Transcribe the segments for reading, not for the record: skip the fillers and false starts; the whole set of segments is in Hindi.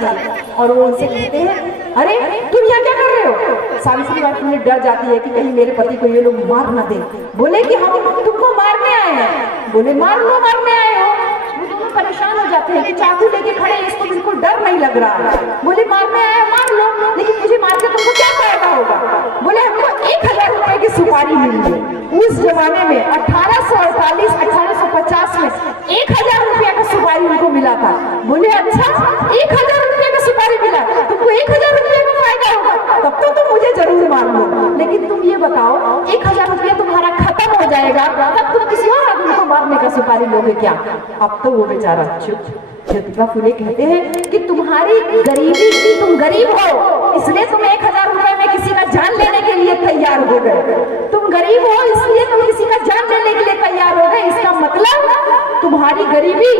जाती है और वो उनसे कहते हैं, अरे तुम यहाँ क्या कर रहे हो? सावित्री बाई फुले डर जाती है कि कहीं मेरे पति को ये लोग मार ना दे। बोले कि हम तुमको मारने आए हैं। बोले मार लो, मारने आए हो। वो दोनों परेशान हो जाते हैं कि चाकू लेके खड़े, इसको बिल्कुल डर नहीं लग रहा है। बोले मारने आए मार लो, लेकिन मुझे मार के तुमको क्या फायदा होगा? बोले हमको 1000 रुपए की सुपारी मिली। उस जमाने में 1848 1850 में 1000 रुपया का सुपारी उनको मिला था। बोले अच्छा 1000 रुपया का सुपारी मिला, तुमको 1000 रुपया का फायदा होगा, तब तो तुम मुझे जरूर मार लो। लेकिन तुम ये बताओ 1000 रुपया तुम्हारा खत्म हो जाएगा, तब तुम किसी और आदमी को मारने का सुपारी लोगे क्या? अब तो वो बेचारा चुप। ज्योतिबा फुले कहते हैं कि तुम्हारी गरीबी, तुम गरीब हो इसलिए तुम 1000 रुपए में किसी का जान लेने के लिए तैयार हो गए। तुम गरीब हो इसलिए तुम किसी का जान लेने के लिए तैयार हो गए। इसका मतलब तुम्हारी गरीबी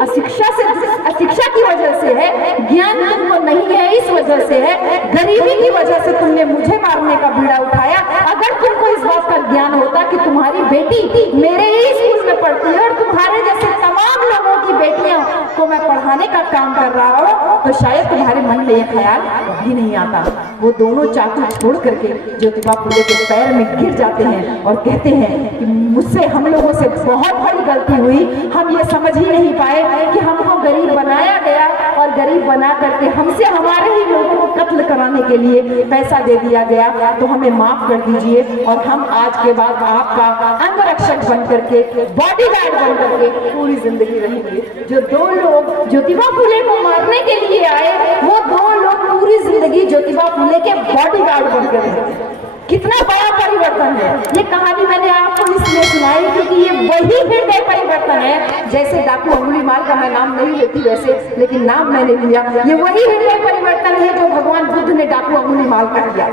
अशिक्षा की वजह से है, ज्ञान तुमको नहीं है इस वजह से है, गरीबी की वजह से तुमने मुझे मारने का बीड़ा उठाया। अगर तुमको इस बात का ज्ञान होता कि तुम्हारी बेटी मेरे ही स्कूल में पढ़ती है और तुम्हारे जैसे तमाम लोगों की बेटियां को मैं पढ़ाने का काम कर रहा हो, तो शायद तुम्हारे मन में यह ख्याल भी नहीं आता। वो दोनों चाकू छोड़ करके ज्योतिबा फुले के पैर में गिर जाते हैं और कहते हैं कि मुझसे, हम लोगों से बहुत बड़ी गलती हुई। हम ये समझ ही नहीं पाए कि हमको गरीब बनाया गया और गरीब बना करके हमसे हमारे ही लोगों को कत्ल कराने के लिए पैसा दे दिया गया। तो हमें माफ कर दीजिए और हम आज के बाद आपका अंगरक्षक बन करके, बॉडीगार्ड बन करके पूरी जिंदगी रहेंगे। जो 2 लोग ज्योतिबा फुले को मारने के लिए आए, वो 2 लोग पूरी जिंदगी ज्योतिबा फुले के बॉडीगार्ड बनकर रहे। कितना बड़ा परिवर्तन है। ये कहानी मैंने आपको इसलिए सुनाई क्योंकि ये वही हृदय परिवर्तन है। जैसे डाकू अंगुलीमाल का मैं नाम नहीं लेती वैसे, लेकिन नाम मैंने लिया। ये वही हृदय परिवर्तन है जो भगवान बुद्ध ने डाकू अंगुलीमाल कर दिया।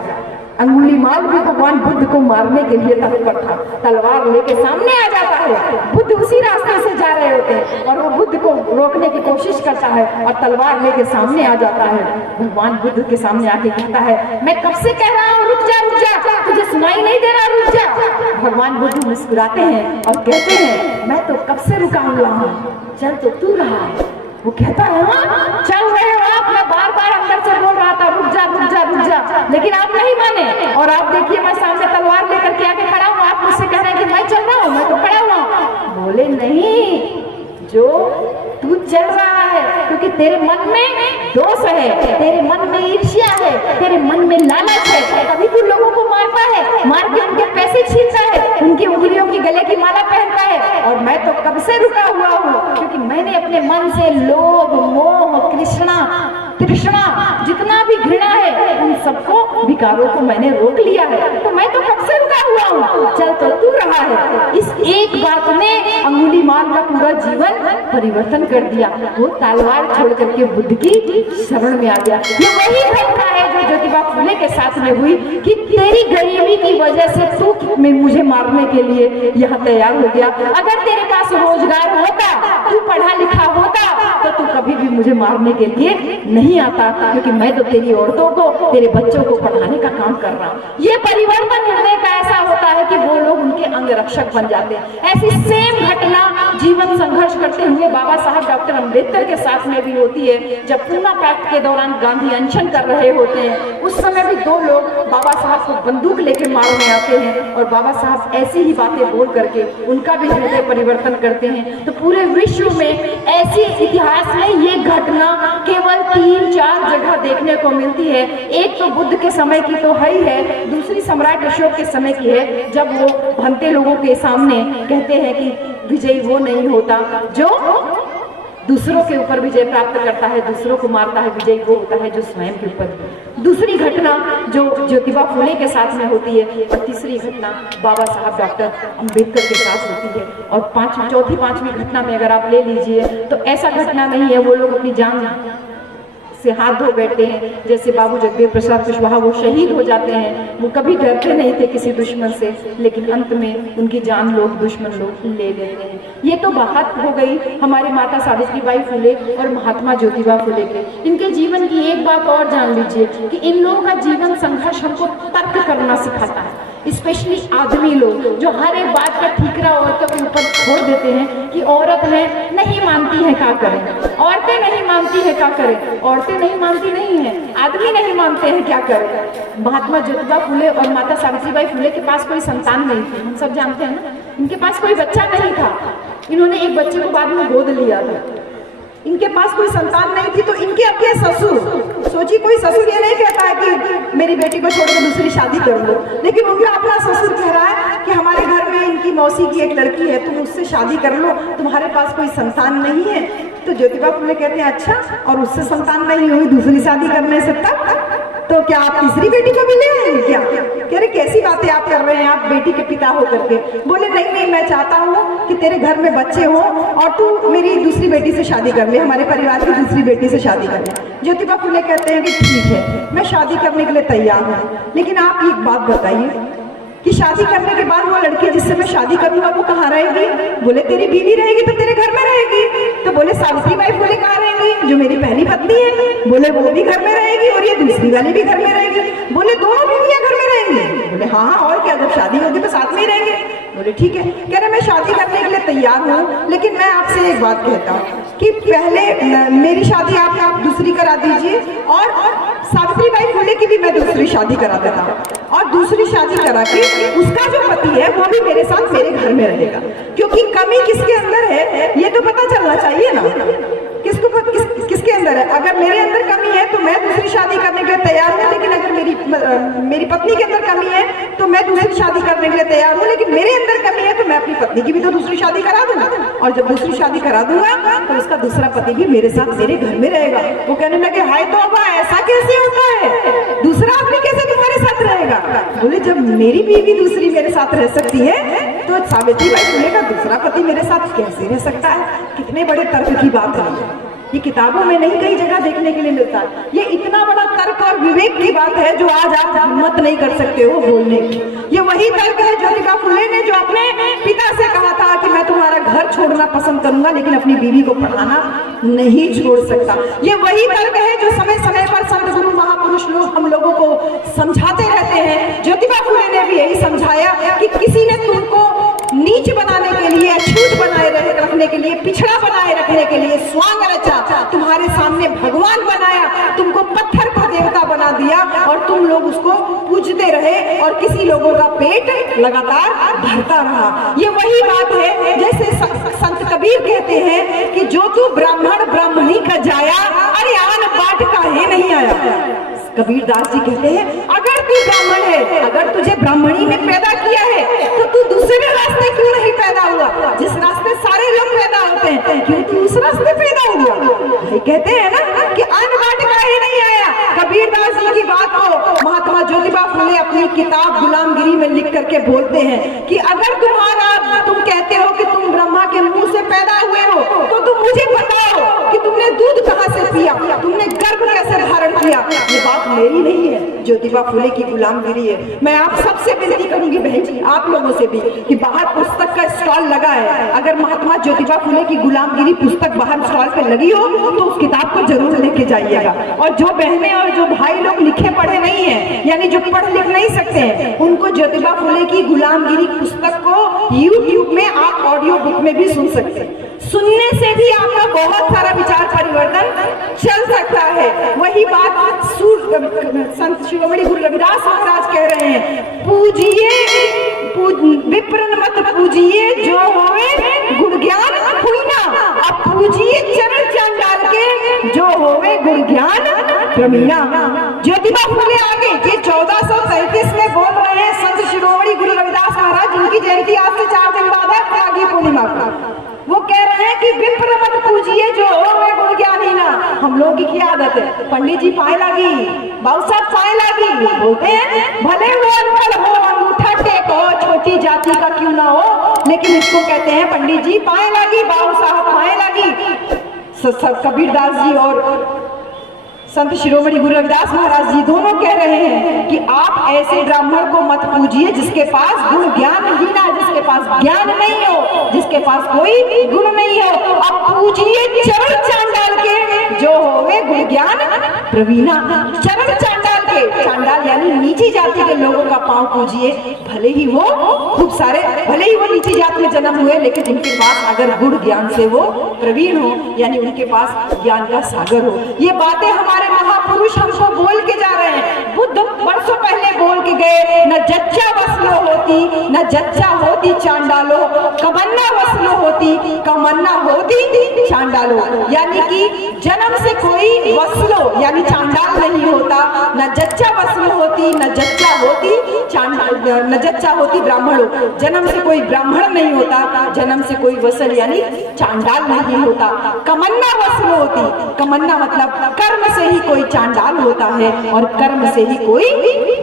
अंगुलीमाल भी भगवान बुद्ध को मारने के लिए तत्पर था। तलवार लेके सामने आ जाता है, बुद्ध उसी रास्ते से जा रहे होते हैं और वो बुद्ध को रोकने की कोशिश करता है और तलवार लेके सामने आ जाता है। भगवान बुद्ध के सामने आके कहता है, मैं कब से कह रहा हूँ रुक जा, तुझे सुनाई नहीं दे रहा, रुक जा। भगवान बुद्ध मुस्कुराते हैं और कहते हैं, मैं तो कब से रुका हुआ हूँ, चल तो तू रहा है। वो कहता है, हाँ चल रहे हो आप, मैं बार बार अंदर से बोल रहा था रुक जा रुक जा रुक जा, लेकिन आप नहीं माने। और आप देखिए मैं सामने तलवार लेकर के आके खड़ा हूँ, आप मुझसे कह रहे हैं कि मैं चल रहा हूँ, मैं तो खड़ा हुआ हूँ। बोले नहीं, जो तू चल रहा है क्योंकि तेरे मन में दोष है, तेरे मन में ईर्ष्या है, तेरे मन में लालच है, तभी तू लोगों को मारता है, मार के उनके पैसे छीनता है, उनकी उंगलियों की गले की माला पहनता है। और मैं तो कब से रुका हुआ हूँ क्योंकि मैंने अपने मन से लोभ, मोह, तृष्णा, जितना भी घृणा है, उन सबको विकारों को मैंने रोक लिया है। तो मैं तो कब से रुका हुआ हूँ, चल तो तू रहा है। इस एक बात ने अंगुलीमाल का पूरा जीवन परिवर्तन कर दिया। वो तलवार छोड़ करके बुद्ध की शरण में आ गया। ये वही घटना है जो ज्योतिबा फुले के साथ में हुई कि तेरी गरीबी की वजह से तू मुझे मारने के लिए यहाँ तैयार हो गया। अगर तेरे पास रोजगार होता, तू पढ़ा लिखा होता, तो तू कभी भी मुझे मारने के लिए नहीं आता, क्योंकि मैं तो तेरी औरतों को, तेरे बच्चों को पढ़ाने का काम कर रहा हूँ। ये परिवर्तन हृदय का ऐसा होता है कि वो लोग उनके अंगरक्षक बन जाते हैं। ऐसी सेम घटना जीवन संघर्ष करते हुए बाबा साहब डॉक्टर अम्बेडकर के साथ में भी होती है। जब पूना पैक्ट के दौरान गांधी अनशन कर रहे होते हैं, उस समय भी 2 लोग बाबा साहब को बंदूक लेके मारने आते हैं और बाबा साहब ऐसी ही बातें बोल करके उनका भी हृदय परिवर्तन करते हैं। तो पूरे विश्व में ऐसी इतिहास में ये घटना केवल 3-4 जगह देखने को मिलती है। एक तो बुद्ध के समय की तो है ही है, दूसरी सम्राट अशोक के समय की है, जब वो भनते लोगों के सामने कहते हैं कि विजयी वो नहीं होता जो दूसरों के ऊपर विजय प्राप्त करता है, दूसरों को मारता है, विजयी वो होता है जो स्वयं के ऊपर। दूसरी घटना जो ज्योतिबा फुले के साथ में होती है और तीसरी घटना बाबा साहब डॉक्टर अम्बेडकर के साथ होती है। और चौथी 5वीं घटना में अगर आप ले लीजिए तो ऐसा घटना नहीं है, वो लोग अपनी जान से हाथ धो बैठते हैं। जैसे बाबू जगदेव प्रसाद कुशवाहा, वो शहीद हो जाते हैं, वो कभी डरते नहीं थे किसी दुश्मन से, लेकिन अंत में उनकी जान लोग, दुश्मन लोग ले लेते हैं। ये तो बात हो गई हमारी माता सावित्री बाई फुले और महात्मा ज्योतिबा फुले के। इनके जीवन की एक बात और जान लीजिए कि इन लोगों का जीवन संघर्ष हमको तर्क करना सिखाता है। स्पेशली आदमी लोग जो हर एक बात का ठीकरा औरतों के ऊपर छोड़ देते हैं कि औरत है नहीं मानती है क्या करें, औरतें नहीं मानती है क्या करें, औरतें नहीं मानती नहीं है, आदमी नहीं मानते हैं क्या करें। महात्मा ज्योतिबा फुले और माता सावित्रीबाई फुले के पास कोई संतान नहीं थी, हम सब जानते हैं ना, इनके पास कोई बच्चा नहीं था। इन्होंने एक बच्चे को बाद में गोद लिया था। इनके पास कोई संतान नहीं थी तो इनके अपने ससुर, सोचिए कोई ससुर ये नहीं कहता है कि मेरी बेटी को छोड़कर दूसरी शादी कर लो, लेकिन उनका अपना ससुर कह रहा है कि हमारे घर में इनकी मौसी की एक लड़की है, तुम उससे शादी कर लो, तुम्हारे पास कोई संतान नहीं है। तो ज्योतिबा फुले कहते हैं अच्छा, और उससे संतान नहीं हुई दूसरी शादी करने से तब तो क्या आप तीसरी बेटी को भी ले आएंगे क्या? कह रहे कैसी बातें आप कर रहे हैं, आप बेटी के पिता हो करके। बोले नहीं नहीं, मैं चाहता हूँ कि तेरे घर में बच्चे हो और तू मेरी दूसरी बेटी से शादी कर ले, हमारे परिवार की दूसरी बेटी से शादी कर ले। ज्योतिबा फुले कहते हैं कि ठीक है, मैं शादी करने के लिए तैयार हूँ, लेकिन आप एक बात बताइए कि शादी करने के बाद वो लड़की जिससे मैं शादी करूंगा वो कहाँ रहेगी? बोले तेरी बीवी रहेगी तो तेरे घर में रहेगी। तो बोले सावित्रीबाई फुले कहाँ रहेंगी जो मेरी पहली पत्नी है? बोले वो भी घर में रहेगी और ये दूसरी वाली भी घर में रहेगी। बोले दोनों बीवियां घर में रहेंगी? बोले हाँ और क्या, जब शादी होगी तो साथ में ही रहेंगे। बोले ठीक है। कह रहे मैं शादी करने के लिए तैयार हूँ, लेकिन मैं आपसे एक बात कहता हूँ कि पहले मेरी शादी आप दूसरी करा दीजिए और सावित्रीबाई फुले की भी मैं दूसरी शादी करा देता हूँ, और दूसरी शादी करा के उसका जो पति है वो भी मेरे साथ मेरे घर में रहेगा, क्योंकि कमी किसके अंदर है ये तो पता चलना चाहिए ना, किसके अंदर है। अगर मेरे अंदर कमी है तो मैं दूसरी शादी करने के लिए तैयार हूँ, लेकिन अगर मेरी पत्नी के अंदर कमी है तो मैं दूसरी शादी करने के लिए तैयार हूँ, लेकिन मेरे अंदर कमी है तो मैं अपनी पत्नी की भी तो दूसरी शादी करा दूंगा, और जब दूसरी शादी करा दूंगा तो उसका दूसरा पति भी मेरे साथ मेरे घर में रहेगा। वो कहने लगे हाय तौबा, ऐसा कैसे होता है, दूसरा आदमी कैसे तुम्हारे साथ रहेगा? बोले जब मेरी बीवी दूसरी मेरे साथ रह सकती है तो सावित्रीबाई फुले का दूसरा पति मेरे साथ कैसे रह सकता है? कितने बड़े तर्क की बात है, ये किताबों में नहीं कई जगह देखने के लिए मिलता है। ये इतना बड़ा तर्क और विवेक की बात है जो आज आप हिम्मत नहीं कर सकते हो बोलने की। ये वही तर्क है ज्योतिबा फुले ने जो अपने पिता से कहा था कि मैं तुम्हारा घर छोड़ना पसंद करूंगा लेकिन अपनी बीवी को पढ़ाना नहीं छोड़ सकता। ये वही तर्क है जो समय समय पर संत गुरु महापुरुष लोग हम लोगों को समझाते रहते हैं। ज्योतिबा फुले ने भी यही समझाया कि किसी ने तुमको नीच बनाने के लिए, अछूत बनाए रखने के लिए, पिछड़ा बनाए रखने के लिए स्वांग रचा, तुम्हारे सामने भगवान बनाया, तुमको पत्थर को देवता बना दिया और तुम लोग उसको पूजते रहे और किसी लोगों का पेट लगातार भरता रहा। ये वही बात है जैसे संत कबीर कहते हैं कि जो तू ब्राह्मण ब्राह्मणी का जाया, अरे आन बाट का ही नहीं आया। कबीर दास जी कहते हैं अगर तू ब्राह्मण है, अगर तुझे ब्राह्मणी में पैदा किया है तो तू दूसरे रास्ते क्यों नहीं पैदा हुआ? जिस रास्ते सारे लोग पैदा होते हैं क्यों तू उस रास्ते पैदा हुआ? भाई कहते हैं ना कि अन्न बांटना ही नहीं आया। कबीर दास जी की बात को महात्मा ज्योतिबा फुले अपनी किताब गुलामगिरी में लिख करके बोलते हैं कि अगर तुम कहते हो कि तुम ब्रह्मा के मुंह से पैदा हुए हो तो तुम मुझे बताओ कि तुमने दूध कहाँ से पिया, तुमने गर्भ कैसे धारण किया? ये बात मेरी नहीं है, ज्योतिबा फुले की गुलामगिरी है। मैं आप सबसे विनती करूंगी बहन जी, आप लोगों से भी, कि बाहर पुस्तक का स्टॉल लगा है, अगर महात्मा ज्योतिबा फुले की गुलामगिरी पुस्तक बाहर स्टॉल पे लगी हो तो उस किताब को जरूर लेके जाइएगा। और जो बहनें और जो भाई लोग लिखे पढ़े नहीं है, यानी जो पढ़ लिख नहीं सकते हैं, उनको ज्योतिबा फुले की गुलामगिरी पुस्तक को YouTube में आप ऑडियो बुक में भी सुन सकते हैं। सुनने से भी आपका बहुत सारा विचार परिवर्तन चल सकता है। वही बात संत शिरोमणि गुरु रविदास महाराज कह रहे हैं, विप्रन मत पूजिए जो होवे गुण ज्ञान हुईना, अब पूजिए चरण चांडाल के जो होवे गुण ज्ञान प्रवीणा। ज्योतिबा फुले आगे ये 1433 में बोल रहे हैं संत शिरोमणि गुरु रविदास महाराज, जिनकी जयंती आज से 4 दिन बाद है, त्यागी पूर्णिमा का। वो कह रहे हैं कि विप्र मत पूजिए जो होवे गुण ज्ञानी ना। हम लोगों की क्या आदत है, पंडित जी पाए लगी, बाबू साहब पाए लगी, बोलते हैं भले वो अनपढ़ हो, अंगूठा टेक हो, छोटी जाति का क्यों ना हो, लेकिन इसको कहते हैं पंडित जी पाए लगी, बाबू साहब पाए लगी। कबीरदास जी और संत शिरोमणि गुरु रविदास महाराज जी दोनों कह रहे हैं कि आप ऐसे ब्राह्मण को मत पूजिए जिसके पास गुण ज्ञान ही ना, जिसके पास ज्ञान नहीं हो, जिसके पास कोई गुण नहीं हो। अब पूजिए चरण चांडाल के जो होवे गुण ज्ञान प्रवीणा। चरण चांडाल के, चांडाल यानी नीचे नीची जाति के लोगों का पांव पूजिए, भले ही वो नीची जाति में जन्म हुए, लेकिन उनके पास अगर गुण ज्ञान से वो प्रवीण हो, यानी उनके पास ज्ञान का सागर हो। ये बातें हमारे महापुरुष हमको बोल के जा रहे हैं। बुद्ध वर्षों पहले बोल के गए, न जच्चा वसलो होती, न जच्चा होती चांडालो, कमन्ना वसलो होती, कमन्ना होती चांडालो। यानी कि जन्म से कोई वसलो यानी चांडाल नहीं होता, न जच्चा वसलो होती, न जच्चा होती चांडाल, न जच्चा होती ब्राह्मणों। जन्म से कोई ब्राह्मण नहीं होता, जन्म से कोई वसल यानी चांडाल नहीं होता। कमन्ना वसलो होती, कमन्ना मतलब कर्म से ही कोई चांडाल होता है और कर्म से ही कोई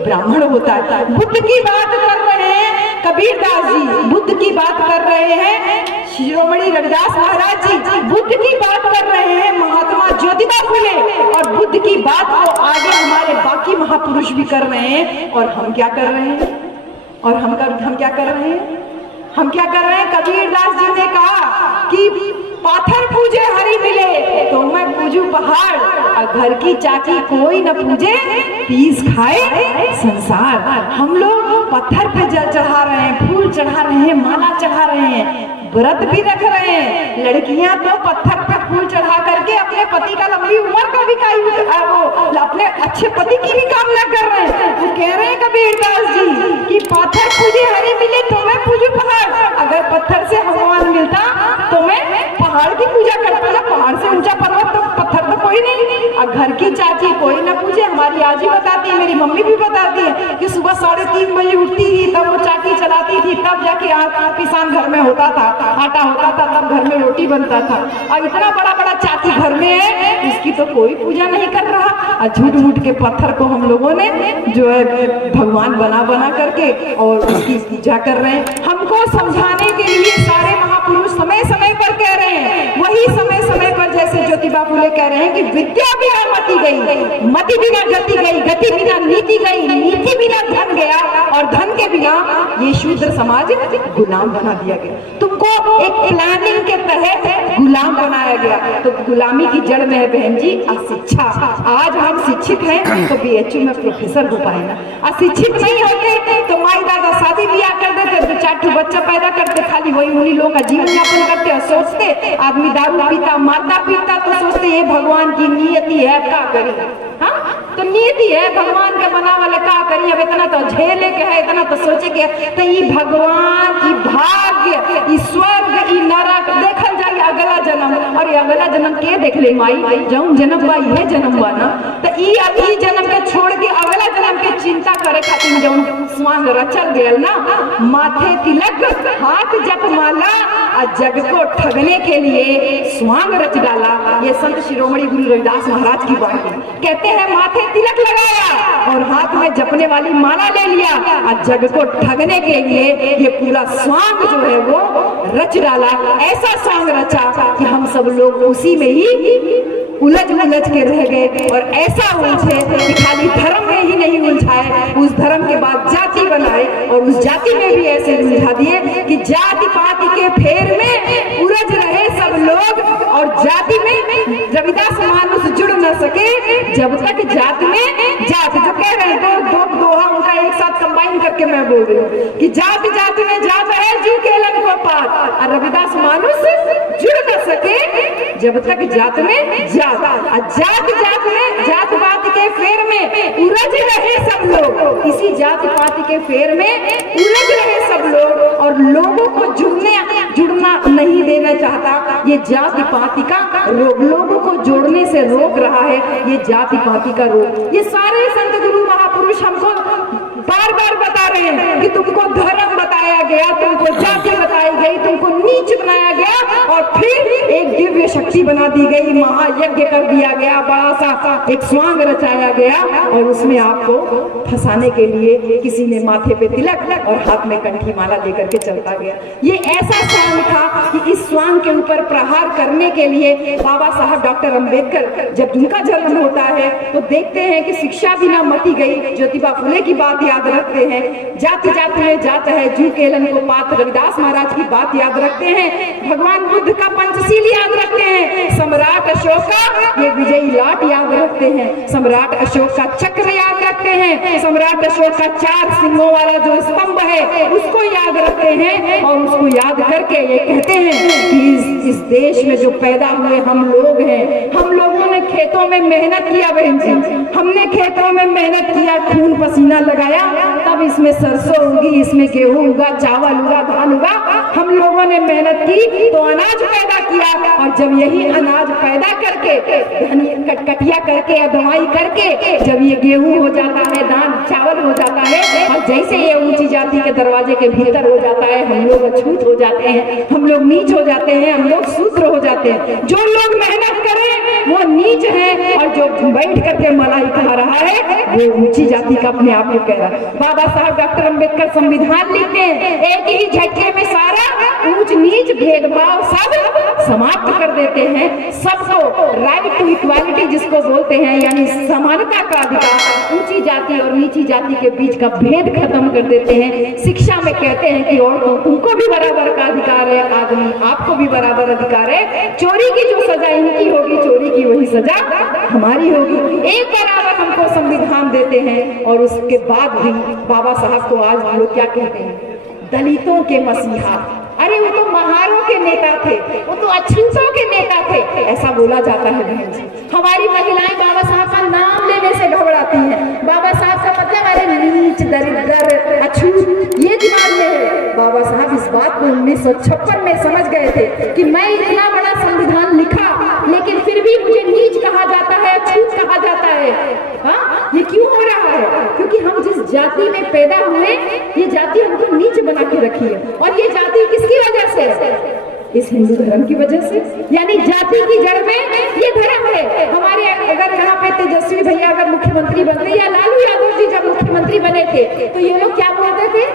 ब्राह्मण होता है। बुद्ध की बात कर रहे हैं कबीरदास जी, बुद्ध की बात कर रहे हैं शिरोमणि रविदास महाराज जी, बुद्ध की बात कर रहे हैं महात्मा ज्योतिबा फुले, और बुद्ध की बात को आगे हमारे बाकी महापुरुष भी कर रहे हैं। और हम क्या कर रहे हैं? और हम क्या कर रहे हैं? हम क्या कर रहे हैं? कबीरदास जी ने कहा कि पाथर पूजे हरि मिले तो मैं पूजू पहाड़, और घर की चाची कोई न पूजे पीस खाए संसार। हम लोग पत्थर पे जल चढ़ा रहे हैं, फूल चढ़ा रहे हैं, माला चढ़ा रहे हैं, व्रत भी रख रहे हैं। लड़कियां तो पत्थर पे फूल चढ़ा करके अपने पति का लंबी उम्र का भी अपने अच्छे पति की भी कामना कर रहे हैं। वो कह रहे हैं कबीरदास जी कि पाथर पूजे हरि मिले तो मैं पूजू पहाड़। अगर पत्थर से भगवान मिलता तो मैं पहाड़ की पूजा करता ना, पहाड़ से ऊंचा पर्वत तो पत्थर तो कोई नहीं। और घर की चाची कोई ना पूजे। हमारी आजी बताती है, मेरी मम्मी भी बताती है कि सुबह 3:30 बजे उठती थी, तब वो चाकी चलाती थी, तब जाके पिसान घर में होता था, आटा होता था, तब घर में रोटी बनता था। और इतना बड़ा बड़ा चाकी घर में है, इसकी तो कोई पूजा नहीं कर रहा। और झूठ मूठ के पत्थर को हम लोगों ने जो है भगवान बना बना करके और उसकी पूजा कर रहे हैं। हमको समझाने के लिए सारे महापुरुष समय समय पर कह रहे हैं, वही समय समय पर जैसे ज्योतिबा फुले कह रहे हैं कि विद्या बिना मति गई, मति बिना गति गई, गति बिना नीति गई, नीति बिना धन गया, और धन के बिना ये शूद्र समाज गुलाम बना दिया गया। तुमको एक प्लानिंग के तहत गुलाम बनाया गया। तो गुलामी की जड़ में है बहन जी अशिक्षा। आज हम शिक्षित हैं तो बीएचयू में प्रोफेसर हो पाएगा। अशिक्षित नहीं होते तो माई दादा शादी ब्याह कर देते, तो 4 बच्चा पैदा करते, खाली वही उन्हीं लोगों का जीवन यापन करते और सोचते आदमी दारू पीता मारता पीता तो सोचते ये भगवान की नियति है, क्या करें। हाँ तो नियति है भगवान के बना वाले, क्या करिए। अब इतना तो झेले के है, इतना तो सोचे के तो ये भगवान की भाग्य, ई स्वर्ग, ई नरक देखल जाए अगला जन्म। और ये अगला जन्म के देख ले माई, जौन जन्म बा ये जन्म बा ना, तो ई जन्म के छोड़ के अगला जन्म के चिंता करे खातिर जौन स्वांग रचल गया ना, माथे तिलक, हाथ जप माला, और जग को ठगने के लिए स्वांग रच डाला। ये संत शिरोमणि गुरु रविदास महाराज की बात है। कहते हैं माथे तिलक लगाया और हाथ में जपने वाली माला ले लिया, और जग को ठगने के लिए ये पूरा स्वांग जो है वो रच डाला। ऐसा स्वांग रचा कि हम सब लोग उसी में ही उलझ के रह गए। और ऐसा उलझे कि खाली धर्म में ही नहीं उलझाए, उस धर्म के बाद जाति बनाए, और उस जाति में भी ऐसे उलझा दिए कि जाति पाति के फेर में उलझ रहे सब लोग। और जाति में रविदास मानुष जुड़ न सके जब तक जाति में जात, जो कह रहे हैं दो दोहा उनका एक साथ कंबाइन करके मैं बोल रही हूँ कि जाति जाति में जात है जू केलन को पार, और रविदास मानुष जुड़ न सके जब तक जात में जात, जात में जात पात के फेर में उलझ रहे सब लोग। इसी जात पात के फेर में उलझ रहे सब लोग, और लोगों को जुड़ना नहीं देना चाहता। ये जाति पाति का रोग, लोगों को जोड़ने से रोक रहा है ये जाति पाति का रोग। ये सारे संत गुरु महापुरुष हमको बार बार बता रहे हैं कि तुमको धर्म बताया गया, तुमको जाति बताई गई, तुमको नीच बनाया गया, और फिर एक दिव्य शक्ति बना दी गई, महायज्ञ कर दिया गया, बड़ा सा एक स्वांग रचाया गया, और उसमें आपको फंसाने के लिए किसी ने माथे पे तिलक और हाथ में कंठी माला लेकर के चलता गया। ये ऐसा स्वांग था कि इस स्वांग के ऊपर प्रहार करने के लिए बाबा साहब डॉक्टर अंबेडकर जब उनका जन्म होता है तो देखते हैं कि शिक्षा बिना मति गई। ज्योतिबा फुले की बात याद रखते हैं। जाति जाति में जात है, जू केलन को पात, रविदास महाराज की बात याद रखते हैं। भगवान बुद्ध का पंचशील याद रखते हैं। सम्राट अशोक का ये विजयी लाट याद रखते हैं। सम्राट अशोक का चक्र याद रखते हैं। सम्राट अशोक का 4 सिंहों वाला जो स्तंभ है उसको याद रखते हैं। और उसको याद करके ये कहते हैं कि इस देश में जो पैदा हुए हम लोग हैं, हम लोगों ने खेतों में मेहनत किया बहन जी, हमने खेतों में मेहनत किया, खून पसीना लगाया, तब इसमें सरसों उगी, इसमें गेहूं उगा, चावल उगा, धान उगा। हम लोगों ने मेहनत की तो अनाज पैदा किया। और जब यही अनाज पैदा करके कटिया करके या दवाई करके जब ये गेहूं हो जाता है, धान चावल हो जाता है, और जैसे ये ऊंची जाति के दरवाजे के भीतर हो जाता है, हम लोग अछूत हो जाते हैं, हम लोग नीच हो जाते हैं, हम लोग शूद्र हो जाते हैं। जो लोग मेहनत करें वो नीच है, और जो बैठ करके मलाई खा रहा है वो ऊंची जाति का अपने आप को कह रहा है। बाबा साहब डॉक्टर अंबेडकर संविधान लिखते हैं, एक ही झटके में सारा ऊंच नीच भेदभाव सब समाप्त कर देते हैं। सबको राइट टू इक्वालिटी जिसको बोलते हैं, यानी समानता का अधिकार, ऊंची जाति और नीची जाति के बीच का भेद खत्म कर देते हैं। शिक्षा में कहते हैं कि औरतों तुमको भी बराबर का अधिकार है, आदमी आपको भी बराबर अधिकार है। चोरी की जो सजा इनकी होगी, चोरी की वही सजा हमारी होगी। एक बराबर हमको संविधान देते हैं। और उसके बाद भी बाबा साहब को आज हम लोग क्या कहते हैं, दलितों के मसीहा। अरे वो तो महारों के नेता थे, वो तो अछूतों के नेता थे, ऐसा बोला जाता है बहन जी। हमारी महिलाएं बाबा साहब का नाम लेने से घबराती हैं। बाबा साहब का मतलब अरे नीच, दरिद्र, अछूत, ये दिमाग में है। बाबा साहब इस बात को 1956 में समझ गए थे कि मैं इतना बड़ा संविधान लिखा, लेकिन फिर भी मुझे नीच कहा जाता है, अछूत कहा जाता है। हाँ, ये क्यों हो रहा है? क्योंकि हम जिस जाति में पैदा हुए, ये जाति हमको नीच बना के रखी है। और ये जाति किसकी वजह से? इस हिंदू धर्म की वजह से। यानी जाति की जड़ में ये धर्म है। हमारे अगर यहाँ पे तेजस्वी भैया अगर मुख्यमंत्री बन गए, या लालू यादव जी जब मुख्यमंत्री बने थे, तो ये लोग क्या बोलते थे?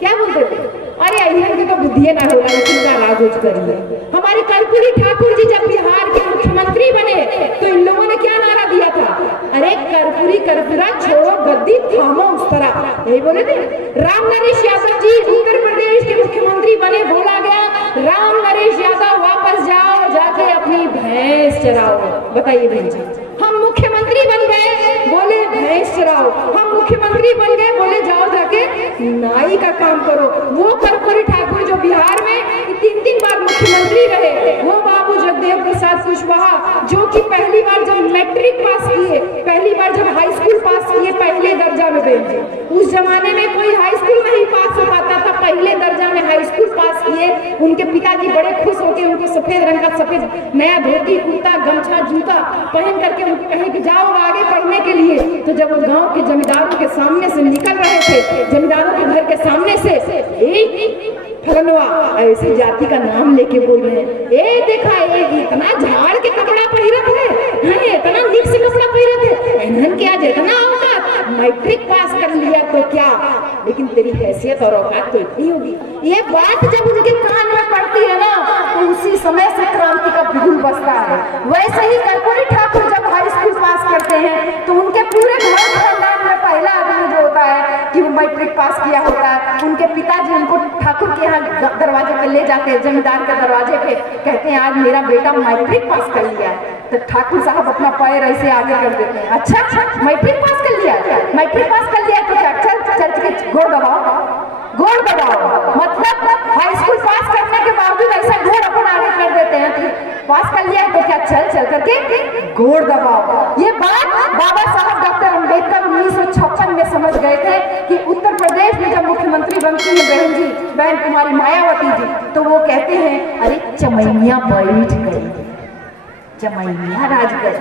क्या बोलते थे? अरे अहिर की तो बुद्धि ना होला, इनका राजोज करिए। हमारे कर्पूरी ठाकुर जी जब बिहार के मुख्यमंत्री बने, तो इन लोगों ने क्या नारा दिया था? अरे कर्पूरी कर्पूरा छोड़ो गद्दी थामो उस तरह, यही बोले थे। राम नरेश यादव जी उत्तर प्रदेश के मुख्यमंत्री बने, बोला गया राम नरेश यादव वापस जाओ, जाके अपनी भैंस चराओ। बताइए बहन जी, हम मुख्यमंत्री बन गए, बोले भैंस चराओ। हम मुख्यमंत्री बन गए, बोले जाओ जाके नाई का काम करो। वो कर्पूरी ठाकुर जो बिहार में 3 बार मुख्यमंत्री रहे, वो बाबू जगदेव प्रसाद कुशवाहा जो कि पहली बार जब मैट्रिक पास किए, पहली बार जब हाई स्कूल पास किए पहले दर्जा में बेटे, उस जमाने में कोई हाई स्कूल नहीं पास हो पाता था, पहले दर्जा में हाई स्कूल पास किए। उनके पिताजी बड़े खुश होकर उनको सफेद रंग का सफेद नया धोती, कुर्ता, गमछा, जूता पहन करके उनको कहे कि जाओ आगे पढ़ने के लिए। तो जब वो गांव के जमींदारों के सामने से निकल रहे थे, जमींदारों के घर के सामने से एक फलनवा ऐसी जाति का नाम लेके बोल रहे हैं, ए देखा एक इतना झाड़ के कपड़ा पहिरत है, इतना नीक से कपड़ा पहिरत है, इन्हन के आज इतना औकात, मैट्रिक पास कर लिया तो क्या, लेकिन तेरी हैसियत और औकात तो इतनी होगी। ये बात जब उनके कान में पड़ती है ना, तो उसी समय से क्रांति का बिगुल बजता है। वैसे ही कर्पूरी ठाकुर जब हाई स्कूल पास करते हैं, तो उनके पूरे घर खानदान में पहला आदमी जो होता है कि वो मैट्रिक पास किया होता है। उनके पिताजी उनको ठाकुर के यहाँ दरवाजे पे ले जाते हैं, जमींदार के दरवाजे पे, कहते हैं आज मेरा बेटा मैट्रिक पास कर लिया है। तो ठाकुर साहब अपना पैर ऐसे आगे कर देते हैं, अच्छा मैट्रिक पास कर लिया, मैट्रिक पास कर लिया तो क्या, चल चर्च के गोड़ दबाओ, गोड़ दबाओ। मतलब हाई स्कूल पास करने के बावजूद ऐसा गोड़ अपन आगे कर देते हैं कि पास कर लिया तो क्या, चल चल करके गोड़ दबाओ। ये बात बाबा साहब डॉक्टर अंबेडकर 1956 में समझ गए थे कि उत्तर प्रदेश में जब मुख्यमंत्री बनती है बहन जी, बहन कुमारी मायावती जी, तो वो कहते हैं अरे चमैया बैठ गई, चमैया राज गई,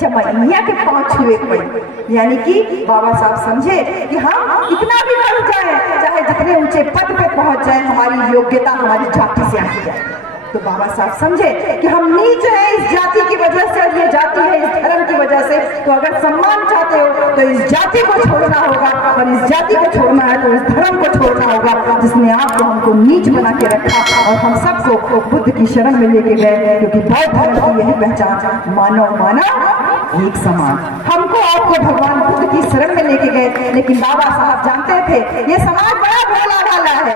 चमैया के पांव छुए पड़े। यानी कि बाबा साहब समझे कि हम कितना भी बढ़ जाए, चाहे जितने ऊंचे पद पे पहुंच जाए, हमारी योग्यता हमारी जाति से आती जाए। तो बाबा साहब समझे कि हम नीच हैं इस जाति की वजह से, और ये जाति है इस धर्म की वजह से। तो अगर सम्मान चाहते हो तो इस जाति को छोड़ना होगा, और इस जाति को छोड़ना है तो इस धर्म को छोड़ना होगा जिसने आपको हमको हमको नीच बना के रखा और हम सबको बुद्ध की शरण में लेके गए, क्योंकि बौद्ध धर्म की यही पहचान, मानव मानव एक समान। हमको आपको भगवान बुद्ध की शरण में लेके गए, लेकिन बाबा साहब जानते थे ये समाज बड़ा भोला भाला है।